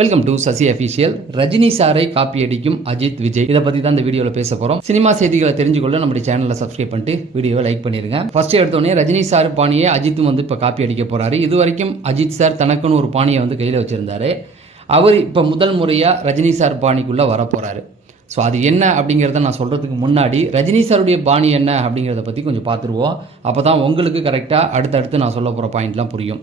Welcome to Sasi official. Rajini சாரை copy அடிக்கும் அஜித் விஜய், இதை பற்றி தான் இந்த வீடியோவில் பேச போகிறோம். சினிமா செய்திகளை தெரிஞ்சுக்கொள்ள நம்முடைய சேனலில் சப்ஸ்கிரைப் பண்ணிட்டு வீடியோவை லைக் பண்ணிடுங்க. ஃபர்ஸ்ட் எடுத்தோடனே ரஜினி சார் பாணியை அஜித்தும் வந்து இப்போ காப்பி அடிக்க போகிறாரு. இது வரைக்கும் அஜித் சார் தனக்குன்னு ஒரு பாணியை வந்து கையில் வச்சுருந்தாரு. அவர் இப்போ முதல் முறையாக ரஜினி சார் பாணிக்குள்ளே வரப்போகிறாரு. ஸோ அது என்ன அப்படிங்கிறத நான் சொல்கிறதுக்கு முன்னாடி ரஜினி சாருடைய பாணி என்ன அப்படிங்கிறத பற்றி கொஞ்சம் பார்த்துருவோம். அப்போ தான் உங்களுக்கு கரெக்டாக அடுத்தடுத்து நான் சொல்ல போகிற பாயிண்ட்லாம் புரியும்.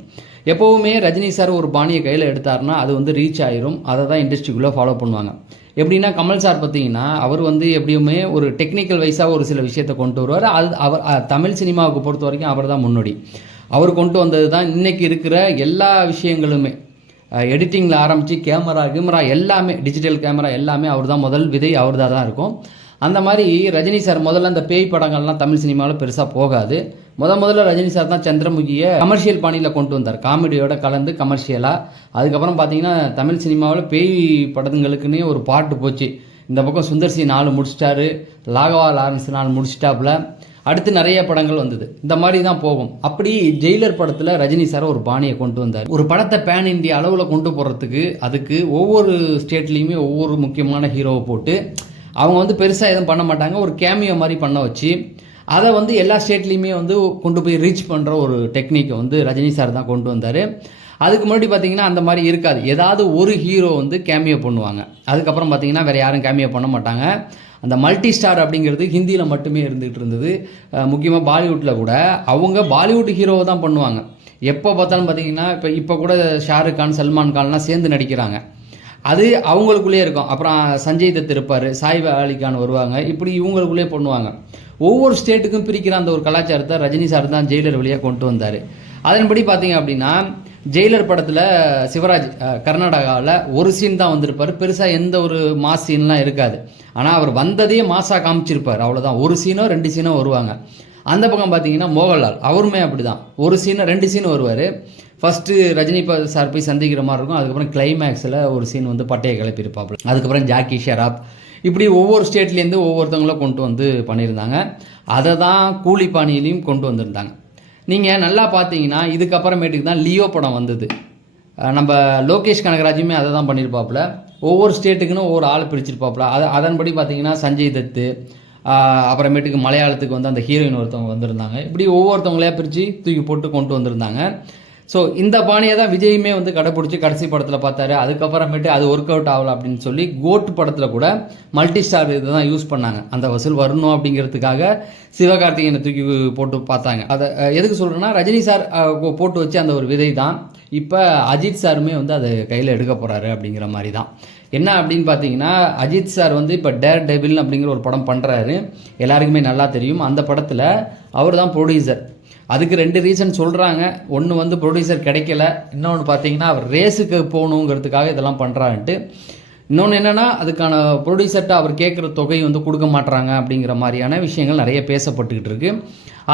எப்போவுமே ரஜினி சார் ஒரு பாணியை கையில் எடுத்தார்னா அது வந்து ரீச் ஆயிரும். அதை தான் இண்டஸ்ட்ரிக்குள்ளே ஃபாலோ பண்ணுவாங்க. எப்படின்னா கமல் சார் பார்த்தீங்கன்னா அவர் வந்து எப்படியுமே ஒரு டெக்னிக்கல் வைஸாக ஒரு சில விஷயத்தை கொண்டு வருவார். அது அவர் தமிழ் சினிமாவுக்கு பொறுத்த வரைக்கும் அவர் தான் முன்னோடி. அவர் கொண்டு வந்தது தான் இன்றைக்கி இருக்கிற எல்லா விஷயங்களுமே. எடிட்டிங்கில் ஆரம்பித்து கேமரா எல்லாமே, டிஜிட்டல் கேமரா எல்லாமே அவர் தான் முதல் விதை, அவர் தான் இருக்கும். அந்த மாதிரி ரஜினி சார் முதல்ல அந்த பேய் படங்கள்லாம் தமிழ் சினிமாவில் பெருசாக போகாது. முதல்ல ரஜினி சார் தான் சந்திரமுகியை கமர்ஷியல் பாணியில் கொண்டு வந்தார், காமெடியோட கலந்து கமர்ஷியலாக. அதுக்கப்புறம் பார்த்தீங்கன்னா தமிழ் சினிமாவில் பேய் படங்களுக்குன்னே ஒரு பாட்டு போச்சு. இந்த பக்கம் சுந்தர்சி 4 முடிச்சிட்டாரு, லாகவா லாரன்ஸ் 4 முடிச்சிட்டாப்புல, அடுத்து நிறைய படங்கள் வந்தது. இந்த மாதிரி தான் போகும். அப்படி ஜெயிலர் படத்தில் ரஜினி சார் ஒரு பாணியை கொண்டு வந்தார். ஒரு படத்தை பேன் இந்தியா அளவில் கொண்டு போகிறதுக்கு அதுக்கு ஒவ்வொரு ஸ்டேட்லேயுமே ஒவ்வொரு முக்கியமான ஹீரோவை போட்டு அவங்க வந்து பெருசாக எதுவும் பண்ண மாட்டாங்க, ஒரு கேமியோ மாதிரி பண்ண வச்சு அதை வந்து எல்லா ஸ்டேட்லேயுமே வந்து கொண்டு போய் ரீச் பண்ணுற ஒரு டெக்னிக்கை வந்து ரஜினி சார் தான் கொண்டு வந்தார். அதுக்கு முன்னாடி பார்த்தீங்கன்னா அந்த மாதிரி இருக்காது. ஏதாவது ஒரு ஹீரோ வந்து கேமியோ பண்ணுவாங்க, அதுக்கப்புறம் பார்த்தீங்கன்னா வேறு யாரும் கேமியோ பண்ண மாட்டாங்க. அந்த மல்டி ஸ்டார் அப்படிங்கிறது ஹிந்தியில் மட்டுமே இருந்துகிட்டு இருந்தது. முக்கியமாக பாலிவுட்டில் கூட அவங்க பாலிவுட் ஹீரோவை தான் பண்ணுவாங்க. எப்போ பார்த்தாலும் பார்த்தீங்கன்னா இப்போ கூட ஷாருக் கான், சல்மான் கான்லாம் சேர்ந்து நடிக்கிறாங்க. அது அவங்களுக்குள்ளே இருக்கும். அப்புறம் சஞ்சய் தத் இருப்பார், சாய் அலிகான் வருவாங்க, இப்படி இவங்களுக்குள்ளே பண்ணுவாங்க. ஒவ்வொரு ஸ்டேட்டுக்கும் பிரிக்கிற அந்த ஒரு கலாச்சாரத்தை ரஜினி சார் தான் ஜெயிலர் வழியாக கொண்டு வந்தார். அதன்படி பார்த்தீங்க அப்படின்னா ஜெயிலர் படத்தில் சிவராஜ் கர்நாடகாவில் ஒரு சீன் தான் வந்திருப்பார். பெருசாக எந்த ஒரு மாஸ் சீன்லாம் இருக்காது. ஆனால் அவர் வந்ததையே மாசாக காமிச்சிருப்பார், அவ்வளோதான். ஒரு சீனோ 2 சீனோ வருவாங்க. அந்த பக்கம் பார்த்தீங்கன்னா மோகன்லால் அவருமே அப்படி தான், ஒரு சீனோ 2 சீன் வருவார். ஃபஸ்ட்டு ரஜினி சார் போய் சந்திக்கிற மாதிரி இருக்கும். அதுக்கப்புறம் கிளைமேக்ஸில் ஒரு சீன் வந்து பட்டையை கிளப்பியிருப்பாப்புல. அதுக்கப்புறம் ஜாக்கி ஷெராப், இப்படி ஒவ்வொரு ஸ்டேட்லேருந்து ஒவ்வொருத்தவங்களும் கொண்டு வந்து பண்ணியிருந்தாங்க. அதை தான் கூலி பாணியிலையும் கொண்டு வந்திருந்தாங்க. நீங்கள் நல்லா பார்த்தீங்கன்னா இதுக்கப்புறமேட்டுக்கு தான் லியோ படம் வந்தது. நம்ம லோகேஷ் கனகராஜுமே அதை தான் பண்ணியிருப்பாப்புல. ஒவ்வொரு ஸ்டேட்டுக்குன்னு ஒவ்வொரு ஆள் பிரிச்சிருப்பாப்புல. அதன்படி பார்த்தீங்கன்னா சஞ்சய் தத்து, அப்புறமேட்டுக்கு மலையாளத்துக்கு வந்து அந்த ஹீரோயின் ஒருத்தவங்க வந்திருந்தாங்க. இப்படி ஒவ்வொருத்தவங்களையாக பிரித்து தூக்கி போட்டு கொண்டு வந்திருந்தாங்க. ஸோ இந்த பாணியை தான் விஜயுமே வந்து கடைப்பிடிச்சி கடைசி படத்தில் பார்த்தாரு. அதுக்கப்புறமேட்டு அது ஒர்க் அவுட் ஆகலை அப்படின்னு சொல்லி கோட் படத்தில் கூட மல்டி ஸ்டார் இதை தான் யூஸ் பண்ணாங்க. அந்த வசூல் வரணும் அப்படிங்கிறதுக்காக சிவகார்த்திகேயனை தூக்கி போட்டு பார்த்தாங்க. அதை எதுக்கு சொல்கிறேன்னா ரஜினி சார் போட்டு வச்சு அந்த ஒரு விதை தான் இப்போ அஜித் சாருமே வந்து அதை கையில் எடுக்க போகிறாரு அப்படிங்கிற மாதிரி தான். என்ன அப்படின்னு பார்த்தீங்கன்னா அஜித் சார் வந்து இப்போ டேர் டெவில் அப்படிங்கிற ஒரு படம் பண்ணுறாரு, எல்லாருக்குமே நல்லா தெரியும். அந்த படத்தில் அவர் தான் ப்ரொடியூசர். அதுக்கு 2 ரீசன் சொல்கிறாங்க. ஒன்று வந்து ப்ரொடியூசர் கிடைக்கல, இன்னொன்று பார்த்தீங்கன்னா அவர் ரேஸுக்கு போகணுங்கிறதுக்காக இதெல்லாம் பண்ணுறான்ட்டு. இன்னொன்று என்னென்னா அதுக்கான ப்ரொடியூசர்கிட்ட அவர் கேட்குற தொகை வந்து கொடுக்க மாட்டுறாங்க அப்படிங்கிற மாதிரியான விஷயங்கள் நிறைய பேசப்பட்டுக்கிட்டு இருக்குது.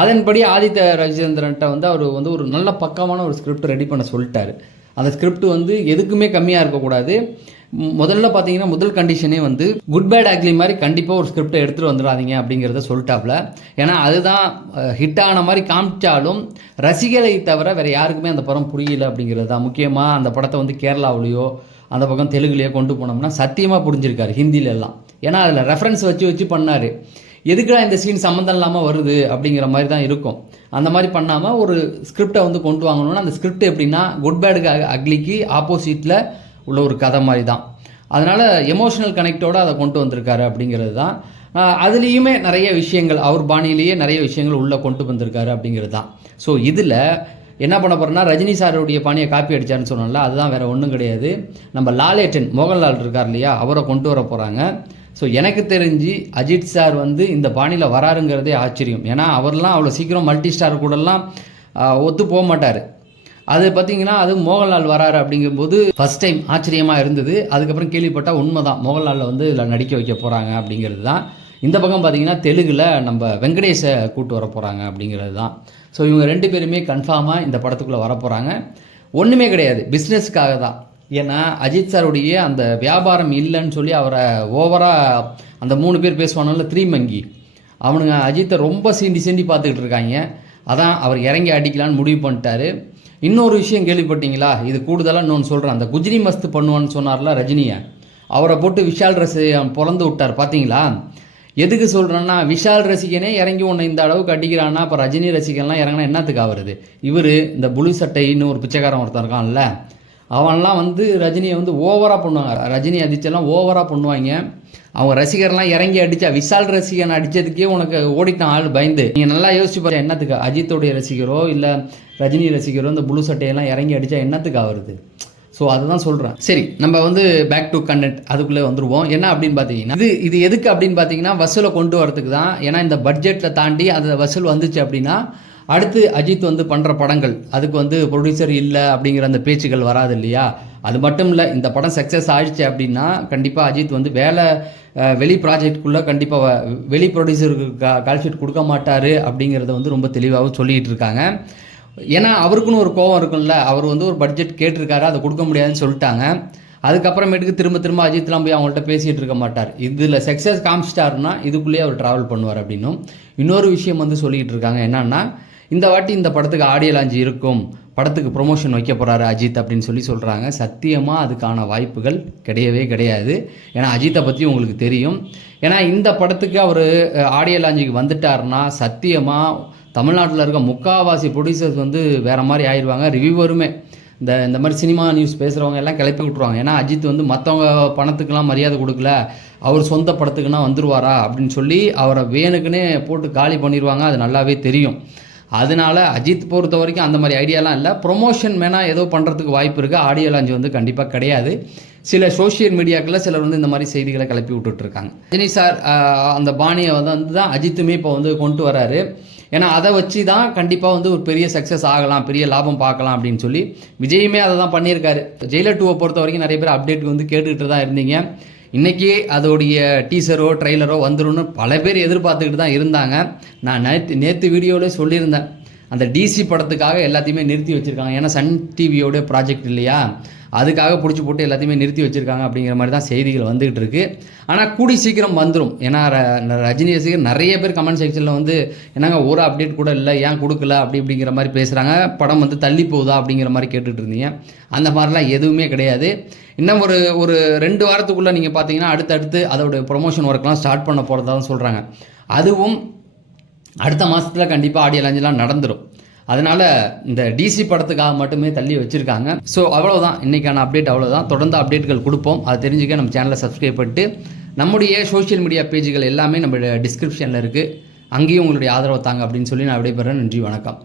அதன்படி ஆதித்ய ரவிச்சந்திரன்ட்ட வந்து அவர் வந்து ஒரு நல்ல பக்கமான ஒரு ஸ்கிரிப்ட் ரெடி பண்ண சொல்லிட்டாரு. அந்த ஸ்கிரிப்ட் வந்து எதுக்குமே கம்மியாக இருக்கக்கூடாது. முதல்ல பார்த்தீங்கன்னா முதல் கண்டிஷனே வந்து குட் பேட் ஆக்லி மாதிரி கண்டிப்பாக ஒரு ஸ்கிரிப்டை எடுத்துகிட்டு வந்துடாதீங்க அப்படிங்கிறத சொல்லிட்டாப்புல. ஏன்னா அதுதான் ஹிட் ஆன மாதிரி காமிச்சாலும் ரசிகரை தவிர வேறு யாருக்குமே அந்த படம் புரியல அப்படிங்கிறது தான். முக்கியமாக அந்த படத்தை வந்து கேரளாவிலையோ அந்த பக்கம் தெலுங்குலையோ கொண்டு போனோம்னா சத்தியமாக புரிஞ்சிருக்காரு, ஹிந்திலெல்லாம். ஏன்னா அதில் ரெஃபரன்ஸ் வச்சு பண்ணார். எதுக்குடா இந்த சீன் சம்மந்தம் இல்லாமல் வருது அப்படிங்கிற மாதிரி தான் இருக்கும். அந்த மாதிரி பண்ணாமல் ஒரு ஸ்கிரிப்டை வந்து கொண்டு வாங்கணும்னா அந்த ஸ்கிரிப்ட் எப்படின்னா குட் பேடுக்கு அக்லிக்கு ஆப்போசிட்டில் உள்ள ஒரு கதை மாதிரி தான். அதனால் எமோஷனல் கனெக்டோடு அதை கொண்டு வந்திருக்காரு அப்படிங்கிறது தான். அதுலேயுமே நிறைய விஷயங்கள் அவர் பாணியிலேயே நிறைய விஷயங்கள் உள்ளே கொண்டு வந்திருக்காரு அப்படிங்கிறது தான். ஸோ இதில் என்ன பண்ண போகிறோன்னா ரஜினி சாருடைய பாணியை காப்பி அடித்தாருன்னு சொன்னோம்ல, அதுதான் வேறு ஒன்றும் கிடையாது. நம்ம லாலேட்டன் மோகன்லால் இருக்கார் இல்லையா, அவரை கொண்டு வர போகிறாங்க. ஸோ எனக்கு தெரிஞ்சு அஜித் சார் வந்து இந்த பாணியில் வராருங்கிறதே ஆச்சரியம். ஏன்னா அவர்லாம் அவ்வளோ சீக்கிரம் மல்டி ஸ்டார் கூடலாம் ஒத்து போக மாட்டார். அது பார்த்தீங்கன்னா அது மோகன்லால் வராரு அப்படிங்கும்போது ஃபஸ்ட் டைம் ஆச்சரியமாக இருந்தது. அதுக்கப்புறம் கேள்விப்பட்டால் உண்மை தான், மோகன்லாலில் வந்து இதில் நடிக்க வைக்க போகிறாங்க அப்படிங்கிறது தான். இந்த பக்கம் பார்த்தீங்கன்னா தெலுங்கில் நம்ம வெங்கடேஷை கூட்டு வர போகிறாங்க அப்படிங்கிறது தான். ஸோ இவங்க 2 பேருமே கன்ஃபார்மாக இந்த படத்துக்குள்ளே வர போகிறாங்க. ஒன்றுமே கிடையாது, பிஸ்னஸ்க்காக தான். ஏன்னா அஜித் சாருடைய அந்த வியாபாரம் இல்லைன்னு சொல்லி அவரை ஓவராக அந்த 3 பேர் பேசுவானோல்ல, 3 மங்கி, அவனுங்க அஜித்தை ரொம்ப சீண்டி பார்த்துக்கிட்டு இருக்காங்க. அதான் அவர் இறங்கி அடிக்கலான்னு முடிவு பண்ணிட்டாரு. இன்னொரு விஷயம் கேள்விப்பட்டீங்களா? இது கூடுதலாக இன்னொன்று சொல்கிறேன். அந்த குஜ்ரி மஸ்து பண்ணுவான்னு சொன்னார்ல ரஜினியை, அவரை போட்டு விஷால் ரசிகன் பிறந்து விட்டார் பார்த்தீங்களா? எதுக்கு சொல்கிறேன்னா, விஷால் ரசிகனே இறங்கி உன்னை இந்த அளவுக்கு அடிக்கிறான்னா அப்போ ரஜினி ரசிகன்லாம் இறங்கினா என்னத்துக்கு ஆகுறது? இவர் இந்த புளு சட்டைன்னு ஒரு பிச்சைக்காரன் ஒருத்தன் இருக்கான்ல, அவன்லாம் வந்து ரஜினியை வந்து ஓவராக பண்ணுவாங்க. ரஜினி அடிச்செல்லாம் ஓவராக பண்ணுவாங்க. அவங்க ரசிகர்லாம் இறங்கி அடித்தா விஷால் ரசிகன் அடித்ததுக்கே உனக்கு ஓடிட்டான் ஆள் பயந்து. நீங்கள் நல்லா யோசிச்சு பாரு, என்னத்துக்கு அஜித்தோடைய ரசிகரோ இல்லை ரஜினி ரசிகரோ இந்த புளு சட்டையெல்லாம் இறங்கி அடித்தா என்னத்துக்கு ஆகுறது? ஸோ அதுதான் சொல்கிறேன். சரி, நம்ம வந்து பேக் டு கண்டென்ட் அதுக்குள்ளே வந்துடுவோம். என்ன அப்படின்னு பார்த்தீங்கன்னா, இது எதுக்கு அப்படின்னு பார்த்தீங்கன்னா வசூலை கொண்டு வரதுக்கு தான். ஏன்னா இந்த பட்ஜெட்டில் தாண்டி அந்த வசூல் வந்துச்சு அப்படின்னா அடுத்து அஜித் வந்து பண்ணுற படங்கள் அதுக்கு வந்து ப்ரொடியூசர் இல்லை அப்படிங்கிற அந்த பேச்சுகள் வராது இல்லையா? அது மட்டும் இல்லை, இந்த படம் சக்ஸஸ் ஆயிடுச்சு அப்படின்னா கண்டிப்பாக அஜித் வந்து வெளி ப்ராஜெக்டுக்குள்ளே கண்டிப்பாக வெளி ப்ரொடியூசருக்கு கால்ஷீட் கொடுக்க மாட்டார் அப்படிங்கிறத வந்து ரொம்ப தெளிவாகவும் சொல்லிகிட்டு இருக்காங்க. ஏன்னா அவருக்குன்னு ஒரு கோவம் இருக்கும்ல, அவர் வந்து ஒரு பட்ஜெட் கேட்டிருக்காரு, அதை கொடுக்க முடியாதுன்னு சொல்லிட்டாங்க. அதுக்கப்புறமேட்டுக்கு திரும்ப அஜித்லாம் போய் அவங்கள்ட்ட பேசிகிட்டு இருக்க மாட்டார். இதில் சக்ஸஸ் காமிச்சிட்டாருன்னா இதுக்குள்ளேயே அவர் ட்ராவல் பண்ணுவார் அப்படின்னும் இன்னொரு விஷயம் வந்து சொல்லிகிட்டு இருக்காங்க. என்னன்னா, இந்த வாட்டி இந்த படத்துக்கு ஆடியோ லான்ச் இருக்கும், படத்துக்கு ப்ரொமோஷன் வைக்க போகிறாரு அஜித் அப்படின்னு சொல்கிறாங்க. சத்தியமாக அதுக்கான வாய்ப்புகள் கிடையவே கிடையாது. ஏன்னா அஜித்தை பற்றி உங்களுக்கு தெரியும். ஏன்னா இந்த படத்துக்கு அவர் ஆடியோ லான்ச்சுக்கு வந்துட்டாருன்னா சத்தியமாக தமிழ்நாட்டில் இருக்க முக்கால்வாசி ப்ரொடியூசர்ஸ் வந்து வேறு மாதிரி ஆயிடுவாங்க. ரிவ்யூவருமே இந்த மாதிரி சினிமா நியூஸ் பேசுகிறவங்க எல்லாம் கிளப்பி விட்ருவாங்க. ஏன்னா அஜித் வந்து மற்றவங்க பணத்துக்கெல்லாம் மரியாதை கொடுக்கல, அவர் சொந்த படத்துக்குன்னா வந்துடுவாரா அப்படின்னு சொல்லி அவரை வேணுக்குன்னே போட்டு காலி பண்ணிடுவாங்க. அது நல்லாவே தெரியும். அதனால அஜித் பொறுத்த வரைக்கும் அந்த மாதிரி ஐடியாலாம் இல்லை. ப்ரொமோஷன் வேணால் ஏதோ பண்ணுறதுக்கு வாய்ப்பு இருக்குது, ஆடியோ லான்ச் வந்து கண்டிப்பாக கிடையாது. சில சோஷியல் மீடியாக்களில் சிலர் வந்து இந்த மாதிரி செய்திகளை கிளப்பி விட்டுட்ருக்காங்க. ரஜினி சார் அந்த பாணியை வந்து தான் அஜித்துமே இப்போ வந்து கொண்டு வராரு. ஏன்னா அதை வச்சு தான் கண்டிப்பாக வந்து ஒரு பெரிய சக்ஸஸ் ஆகலாம், பெரிய லாபம் பார்க்கலாம் அப்படின்னு சொல்லி விஜயுமே அதை தான் பண்ணியிருக்காரு. ஜெயிலர் 2 பொறுத்த வரைக்கும் நிறைய பேர் அப்டேட் வந்து கேட்டுக்கிட்டு தான் இருந்தீங்க. இன்றைக்கி அதோடைய டீசரோ ட்ரெய்லரோ வந்துடும்னு பல பேர் எதிர்பார்த்துக்கிட்டு தான் இருந்தாங்க. நான் நேற்று வீடியோவில் சொல்லியிருந்தேன், அந்த டிசி படத்துக்காக எல்லாத்தையுமே நிறுத்தி வச்சுருக்காங்க. ஏன்னா சன் டிவியோட ப்ராஜெக்ட் இல்லையா, அதுக்காக பிடிச்சி போட்டு எல்லாத்தையுமே நிறுத்தி வச்சுருக்காங்க அப்படிங்கிற மாதிரி தான் செய்திகள் வந்துகிட்டு இருக்குது. ஆனால் கூடி சீக்கிரம் வந்துடும். ஏன்னா ரஜினி ரசிகர் நிறைய பேர் கமெண்ட் செக்ஷனில் வந்து என்னங்க ஒரு அப்டேட் கூட இல்லை, ஏன் கொடுக்கல அப்படிங்கிற மாதிரி பேசுகிறாங்க. படம் வந்து தள்ளி போகுதா அப்படிங்கிற மாதிரி கேட்டுட்டு இருந்தீங்க. அந்த மாதிரிலாம் எதுவுமே கிடையாது. இன்னும் ஒரு 2 வாரத்துக்குள்ளே நீங்கள் பார்த்தீங்கன்னா அடுத்தடுத்து அதோடைய ப்ரொமோஷன் ஒர்க்லாம் ஸ்டார்ட் பண்ண போகிறதா தான் சொல்கிறாங்க. அதுவும் அடுத்த மாதத்தில் கண்டிப்பாக ஆடியோ லான்ச்லாம் நடந்துடும். அதனால் இந்த டிசி படத்துக்காக மட்டுமே தள்ளி வச்சுருக்காங்க. ஸோ அவ்வளோதான், இன்றைக்கான அப்டேட் அவ்வளோதான். தொடர்ந்து அப்டேட்கள் கொடுப்போம். அதை தெரிஞ்சுக்க நம்ம சேனலை சப்ஸ்கிரைப் பண்ணிட்டு நம்முடைய சோஷியல் மீடியா பேஜுகள் எல்லாமே நம்ம டிஸ்கிரிப்ஷனில் இருக்குது, அங்கேயும் உங்களுடைய ஆதரவு தாங்க அப்படின்னு சொல்லி நான் விடைபெறேன். நன்றி, வணக்கம்.